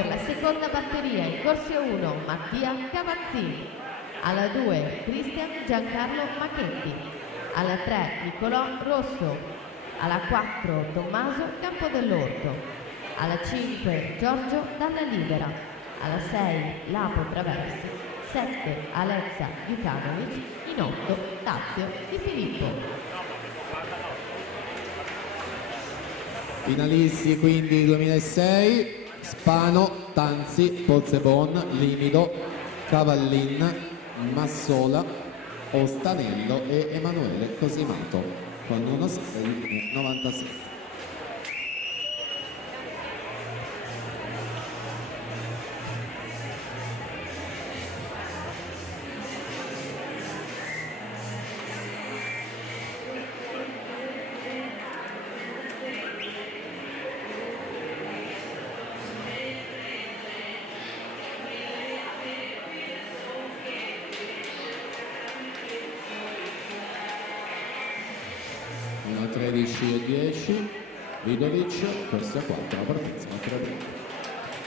Per la seconda batteria in corsia 1 Mattia Cavazzini, alla 2 Cristian Giancarlo Macchetti, alla 3 Nicolò Rosso, alla 4 Tommaso Campodell'Orto, alla 5 Giorgio Dalla Libera, alla 6 Lapo Traversi, 7 Alezza Jukanovic, in 8 Tazio Di Filippo. Finalisti quindi 2006: Spano, Tanzi, Polzebon, Limido, Cavallin, Massola, Ostanello e Emanuele Cosimato, con uno 6,97. Una 13,10, Vidovic, corsia 4, la partenza 3.